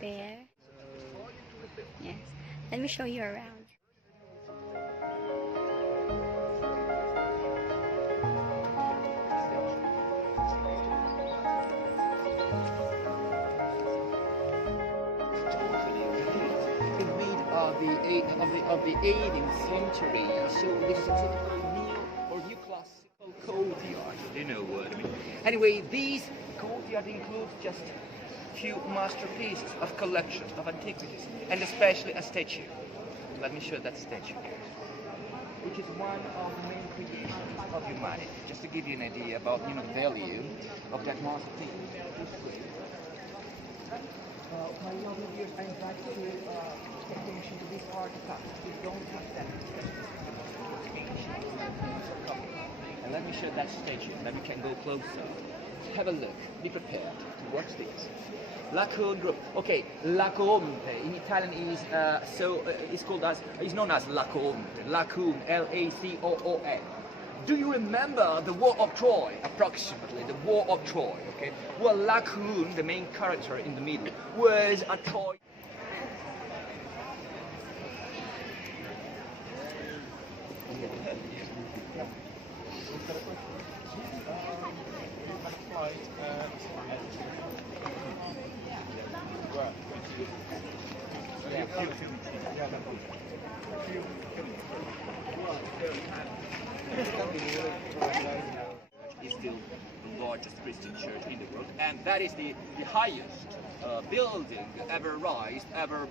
there. Yes. Let me show you around. Of the 18th century, so this is a typical neoclassical courtyard. You know what I mean? Anyway, these courtyard includes just few masterpieces of collections of antiquities, and especially a statue. Let me show that statue here, which is one of the main creations of humanity. Just to give you an idea about the value of that masterpiece. My lovely viewers, I invite you to pay attention to this artifact. We don't have that. And let me show that statue. Then we can go closer. Have a look. Be prepared to watch this. Lacoon Group. Okay, Laconte in Italian is is known as Laconte. Lacoon, Lacoon. Do you remember the War of Troy? Approximately, the War of Troy, okay? Well, Lacoon, the main character in the middle, was a Troy. Is still the largest Christian church in the world, and that is the highest building ever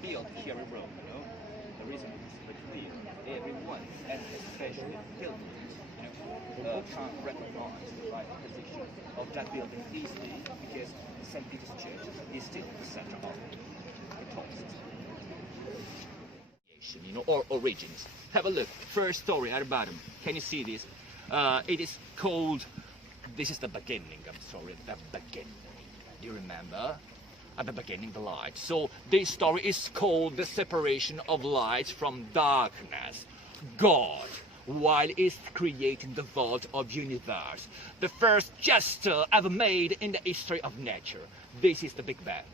built here in Rome. The reason is very clear. Everyone, and especially pilgrims, can't recognize the right position of that building easily because St. Peter's Church is still the center of the tallest. Or origins. Have a look. First story at the bottom. Can you see this? It is called. This is the beginning. I'm sorry, the beginning. Do you remember? At the beginning, the light. So this story is called the separation of light from darkness. God, while is creating the vault of universe, the first gesture ever made in the history of nature. This is the Big Bang.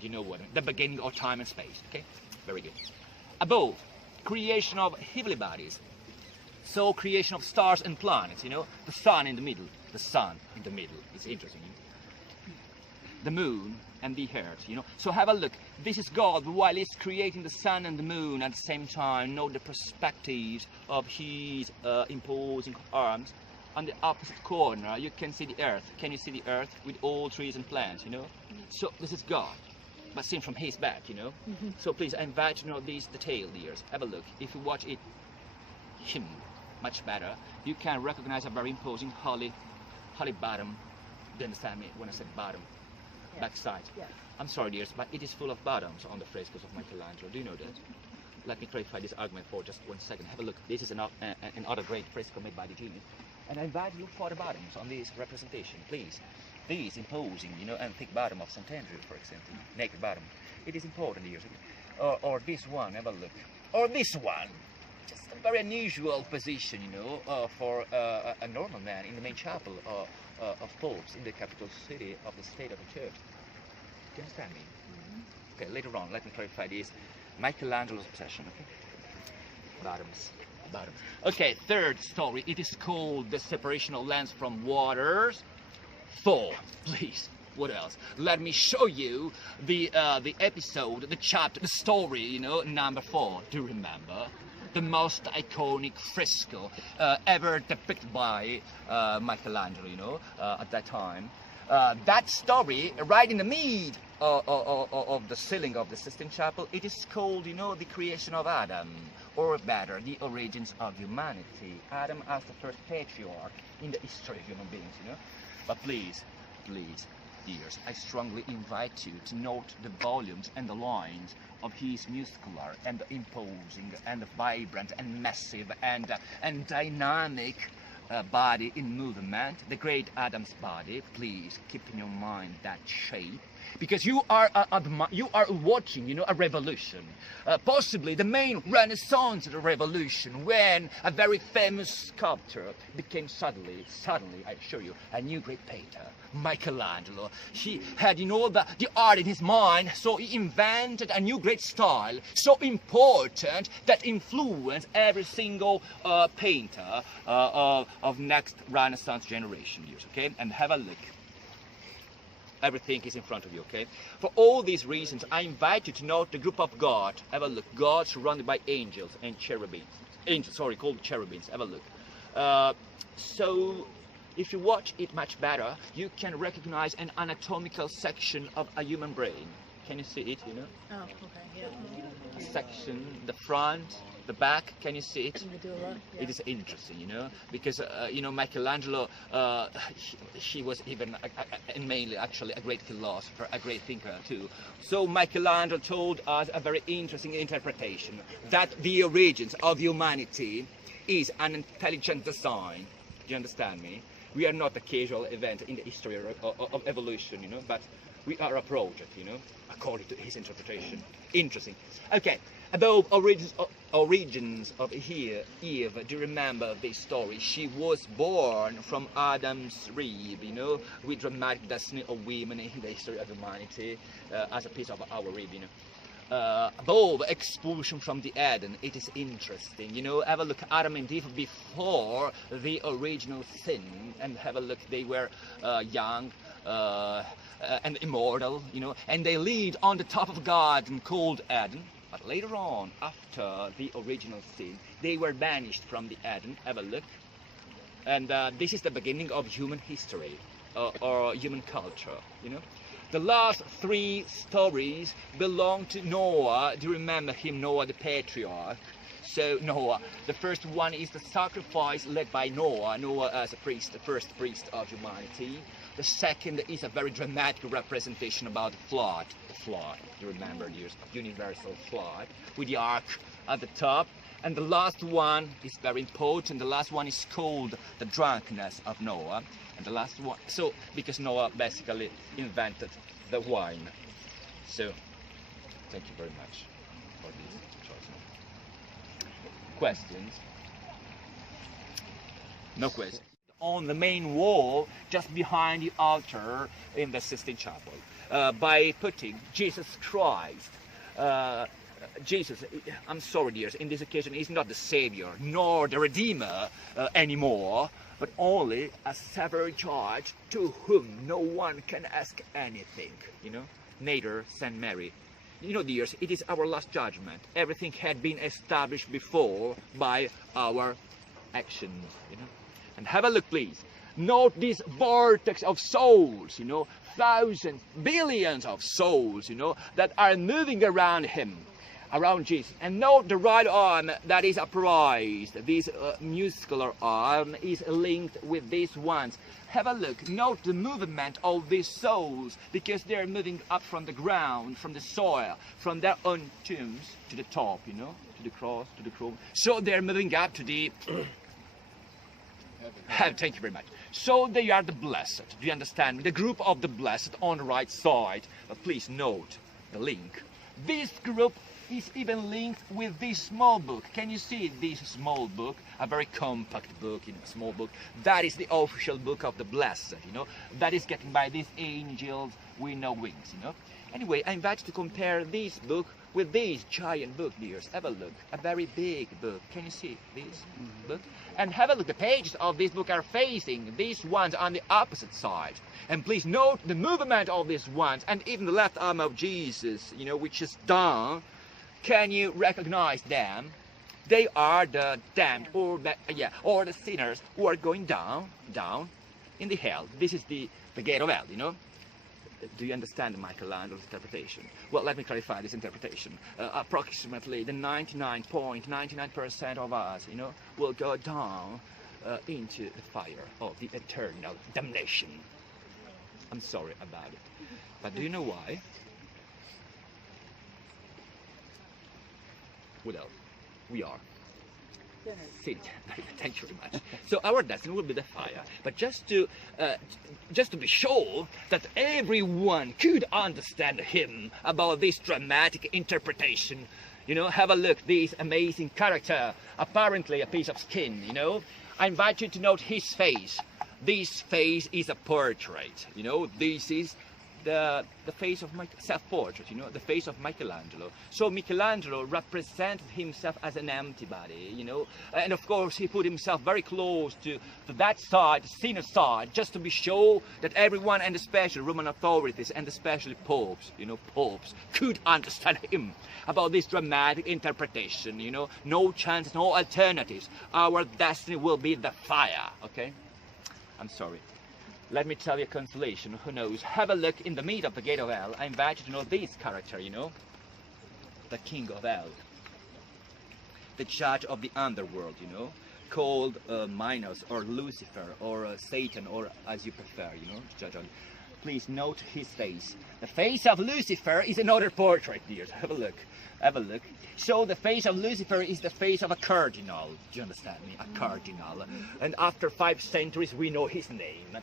You know what? The beginning of time and space. Okay, very good. Above, creation of heavenly bodies. So creation of stars and planets, the sun in the middle. The sun in the middle. It's interesting. The moon and the earth, So have a look. This is God while he's creating the sun and the moon at the same time. Note the perspectives of his imposing arms. On the opposite corner, you can see the earth. Can you see the earth with all trees and plants, So this is God, but seen from his back, So please, I invite you to know these detailed ears. Have a look. If you watch it, him, much better, you can recognize a very imposing holy bottom. Do you understand me when I said bottom? Yes. Backside. Yes. I'm sorry, dears, but it is full of bottoms on the frescoes of Michelangelo. Do you know that? Let me clarify this argument for just 1 second. Have a look. This is another great fresco made by the genius. And I invite you for the bottoms on this representation, please. This imposing, and thick bottom of St. Andrew, for example. Naked bottom. It is important, dears. Or this one, have a look. Or this one. Just a very unusual position, for a normal man in the main chapel of popes in the capital city of the state of the church. Do you understand me? Mm-hmm. Okay, later on, let me clarify this. Michelangelo's possession, okay? Bottoms. Okay, third story. It is called the separation of lands from waters. 4, please. What else? Let me show you the episode, the chapter, the story, number 4. Do you remember? The most iconic fresco ever depicted by Michelangelo, at that time. That story, right in the mid of the ceiling of the Sistine Chapel, it is called, the creation of Adam, or better, the origins of humanity. Adam as the first patriarch in the history of human beings, But please, dears, I strongly invite you to note the volumes and the lines of his muscular and imposing and vibrant and massive and dynamic body in movement, the great Adam's body. Please keep in your mind that shape, because you are watching, you know, a revolution, possibly the main Renaissance revolution, when a very famous sculptor became suddenly, I assure you, a new great painter, Michelangelo. He had, you know, the art in his mind, so he invented a new great style, so important that influenced every single painter of next Renaissance generation years. Okay, and have a look. Everything is in front of you, okay? For all these reasons, I invite you to note the group of God. Have a look. God surrounded by angels and cherubims. Angels, sorry, called cherubims. Have a look. So, if you watch it much better, you can recognize an anatomical section of a human brain. Can you see it, you know? Oh, okay, yeah. Section, the front, the back, can you see it? Medulla, yeah. It is interesting, you know, because, you know, Michelangelo, he was even, and mainly actually, a great philosopher, a great thinker too. So Michelangelo told us a very interesting interpretation, that the origins of humanity is an intelligent design. Do you understand me? We are not a casual event in the history of evolution, you know, but we are a project, you know, according to his interpretation. Interesting. Okay, about origins of Eve, do you remember this story? She was born from Adam's rib, you know, with dramatic destiny of women in the history of humanity, as a piece of our rib, you know. Above expulsion from the Eden, it is interesting, you know. Have a look at Adam and Eve before the original sin, and have a look, they were young and immortal, you know, and they lived on the top of a garden called Eden. But later on, after the original sin, they were banished from the Eden. Have a look. And this is the beginning of human history, or human culture, you know. The last three stories belong to Noah. Do you remember him, Noah the patriarch? So Noah, the first one is the sacrifice led by Noah, Noah as a priest, the first priest of humanity. The second is a very dramatic representation about the flood, you remember, the universal flood, with the ark at the top. And the last one is very important. The last one is called the drunkenness of Noah. And the last one, so, because Noah basically invented the wine. So, thank you very much for this choice. Questions? No questions. On the main wall, just behind the altar in the Sistine Chapel, by putting Jesus Christ. Jesus, I'm sorry, dears, in this occasion, he's not the Savior, nor the Redeemer anymore, but only a severe judge to whom no one can ask anything, you know, neither Saint Mary. You know, dears, it is our last judgment. Everything had been established before by our actions, you know. And have a look, please. Note this vortex of souls, you know, thousands, billions of souls, you know, that are moving around him, around Jesus. And note the right arm that is upraised. This muscular arm is linked with these ones. Have a look. Note the movement of these souls, because they're moving up from the ground, from the soil, from their own tombs to the top, you know, to the cross, to the cross. So they're moving up to the thank you very much. So they are the blessed. Do you understand me? The group of the blessed on the right side. But please note the link. This group is even linked with this small book. Can you see this small book? A very compact book, you know, small book. That is the official book of the blessed, you know. That is getting by these angels with no wings, you know. Anyway, I invite you to compare this book with this giant book, dears. Have a look. A very big book. Can you see this book? And have a look. The pages of this book are facing these ones on the opposite side. And please note the movement of these ones, and even the left arm of Jesus, you know, which is down. Can you recognize them? They are the damned, or the sinners who are going down in the hell. This is the gate of hell, you know. Do you understand Michelangelo's interpretation? Well, let me clarify this interpretation. Approximately the 99.99% of us, you know, will go down into the fire of the eternal damnation. I'm sorry about it. But do you know why? Well, we are. City. Thank you very much. So our destiny will be the fire. But just to be sure that everyone could understand him about this dramatic interpretation, you know, have a look. This amazing character, apparently a piece of skin. You know, I invite you to note his face. This face is a portrait. You know, this is the face of my self-portrait, you know, the face of Michelangelo. So Michelangelo represented himself as an empty body, you know, and of course he put himself very close to that side, the sinner side, just to be sure that everyone, and especially Roman authorities, and especially popes, you know, popes, could understand him about this dramatic interpretation, you know, no chance, no alternatives. Our destiny will be the fire, okay? I'm sorry. Let me tell you a consolation, who knows. Have a look in the middle of the gate of hell. I invite you to know this character, you know. The king of hell. The judge of the underworld, you know. Called Minos, or Lucifer, or Satan, or as you prefer, you know. Judge on. Please note his face. The face of Lucifer is another portrait, dears. Have a look. Have a look. So the face of Lucifer is the face of a cardinal. Do you understand me? A cardinal. And after 5 centuries we know his name.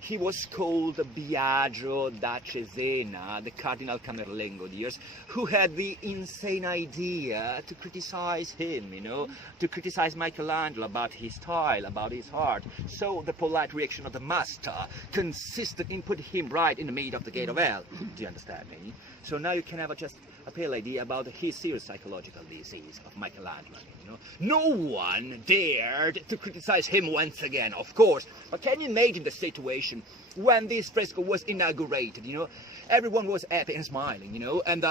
He was called Biagio da Cesena, the Cardinal Camerlengo, dears, who had the insane idea to criticize him, you know, to criticize Michelangelo about his style, about his art. So the polite reaction of the master consisted in putting him right in the middle of the gate of hell. Do you understand me? So now you can have just a pale idea about his serious psychological disease of Michelangelo, you know. No one dared to criticize him once again, of course. But can you imagine the situation when this fresco was inaugurated, you know? Everyone was happy and smiling, you know, and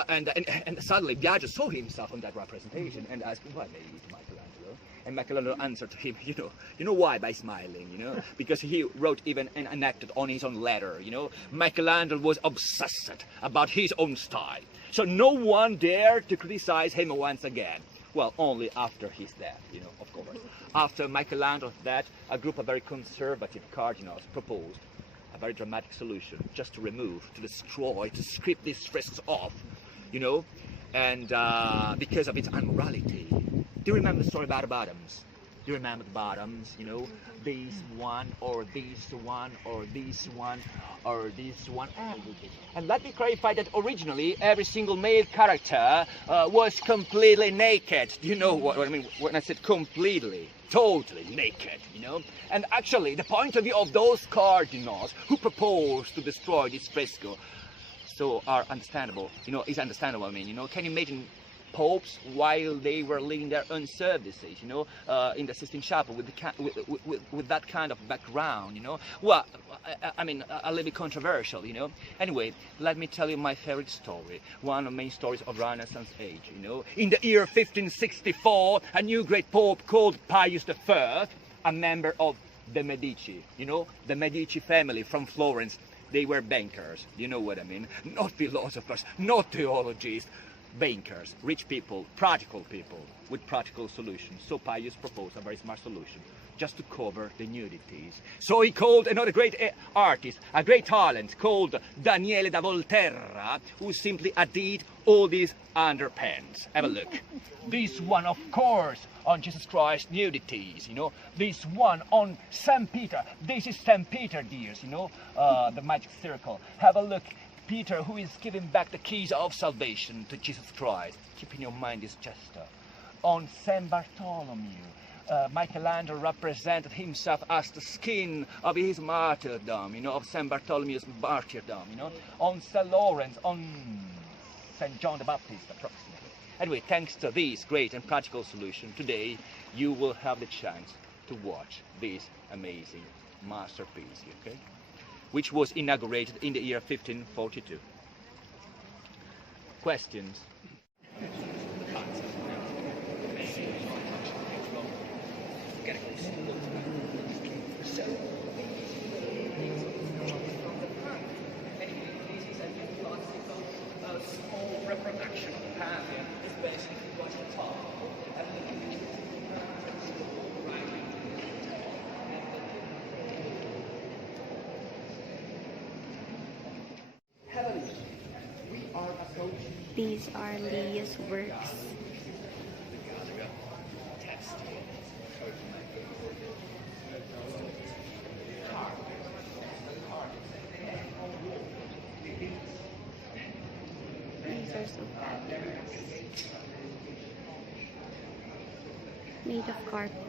suddenly Biagio saw himself on that representation and asked, "Why made it Michelangelo?" And Michelangelo answered to him, you know why? By smiling, you know, because he wrote even and enacted on his own letter, you know. Michelangelo was obsessed about his own style. So no one dared to criticize him once again. Well, only after his death, you know, of course. After Michelangelo's death, a group of very conservative cardinals proposed a very dramatic solution, just to remove, to destroy, to strip these frescoes off, you know, and because of its unmorality. Do you remember the story about the bottoms? Do you remember the bottoms, you know, this one, or this one, or this one, or this one? And let me clarify that originally every single male character was completely naked. Do you know what I mean when I said completely? Totally naked, you know? And actually, the point of view of those cardinals who proposed to destroy this fresco so are understandable, you know, is understandable, I mean, you know. Can you imagine popes while they were leading their own services, you know, in the Sistine Chapel with that kind of background, you know? Well, I mean, a little bit controversial, you know? Anyway, let me tell you my favorite story, one of the main stories of Renaissance age, you know? In the year 1564, a new great pope called Pius I, a member of the Medici, you know, the Medici family from Florence. They were bankers, you know what I mean? Not philosophers, not theologists, bankers, rich people, practical people with practical solutions. So Pius proposed a very smart solution, just to cover the nudities. So he called another great artist, a great talent called Daniele da Volterra, who simply added all these underpants. Have a look. This one, of course, on Jesus Christ nudities, you know. This one on St. Peter. This is St. Peter, dears, you know, the magic circle. Have a look. Peter, who is giving back the keys of salvation to Jesus Christ. Keep in your mind this gesture. On St. Bartholomew, Michelangelo represented himself as the skin of his martyrdom, you know, of St. Bartholomew's martyrdom, you know. On St. Lawrence, on St. John the Baptist, approximately. Anyway, thanks to this great and practical solution, today you will have the chance to watch this amazing masterpiece, okay? Which was inaugurated in the year 1542. Questions? Small reproduction of the Pantheon is basically what's the top. These are Leah's works. are so fabulous. Made of carpet.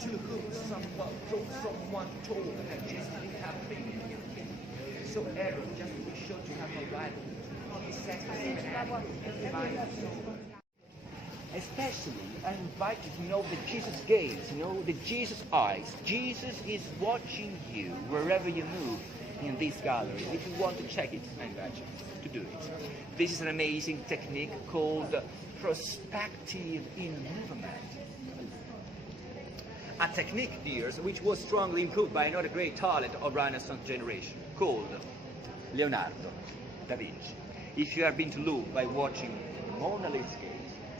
To whom somewhat someone told that just happening. So error just to be sure to have a right. Especially, I invite you to know the Jesus gaze, the Jesus eyes. Jesus is watching you wherever you move in this gallery. If you want to check it, I invite you to do it. This is an amazing technique called perspective in movement. A technique, dears, which was strongly improved by another great talent of Renaissance generation, called Leonardo da Vinci. If you have been to Louvre by watching Mona Lisa's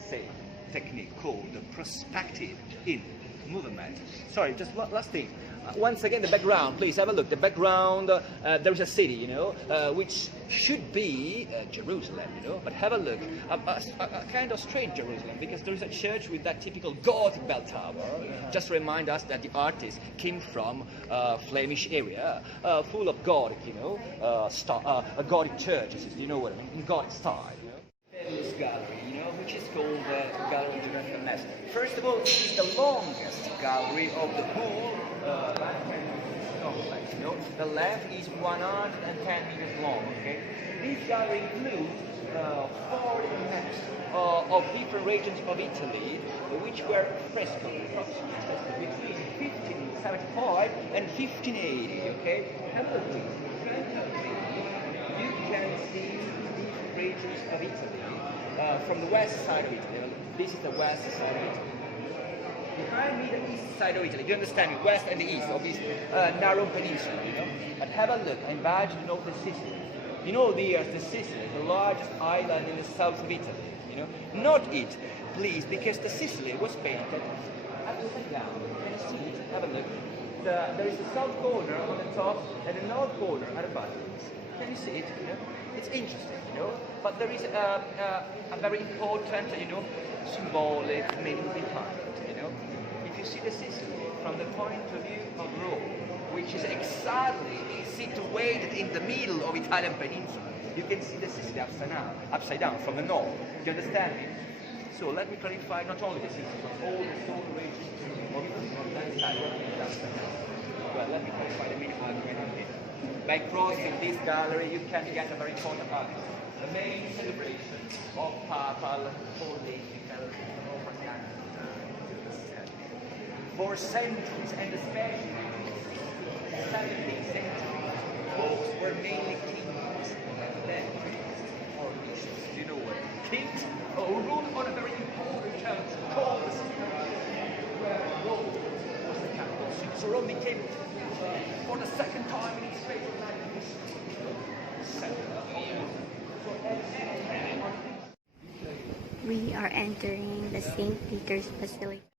same technique called perspective in movement. Sorry, just last thing. Once again, the background, please have a look. The background, there's a city, which should be Jerusalem, but have a look. A kind of strange Jerusalem, because there is a church with that typical Gothic bell tower. Just to remind us that the artist came from a Flemish area, full of Gothic, Gothic churches, you know what I mean, in Gothic style. This gallery, which is called Gallery of Mess. First of all, it is the longest gallery of the whole complex. The length is 110 meters long. Okay, this gallery includes 4 maps of different regions of Italy, which were frescoed between 1575 and 1580. Okay, have a look. You can see these regions of Italy. From the west side of Italy. This is the west side of Italy. Behind me, the east side of Italy. Do you understand me? West and the east of this narrow peninsula. But have a look. I invite you to know the Sicily. There's the Sicily, the largest island in the south of Italy. Not it, please, because the Sicily was painted upside down. Can you see it? Have a look. There is the south corner on the top and the north corner at the bottom. Can you see it? It's interesting, but there is a very important, symbolic meaning behind it, If you see the Sicily from the point of view of Rome, which is exactly situated in the middle of Italian peninsula, you can see the Sicily upside down from the north. Do you understand me? So let me clarify not only the Sicily, but all the whole region of Italy on that side upside down. Well, let me clarify the meaning of it. By crossing this gallery, you can get a very important article. The main celebration of papal political for centuries, and especially the 17th century, popes were mainly kings, then priests or bishops. Do you know what? Kings who ruled on a very important church called the City, where Rome was the capital city. So Rome became, for the second time in its history, We are entering the St. Peter's Basilica.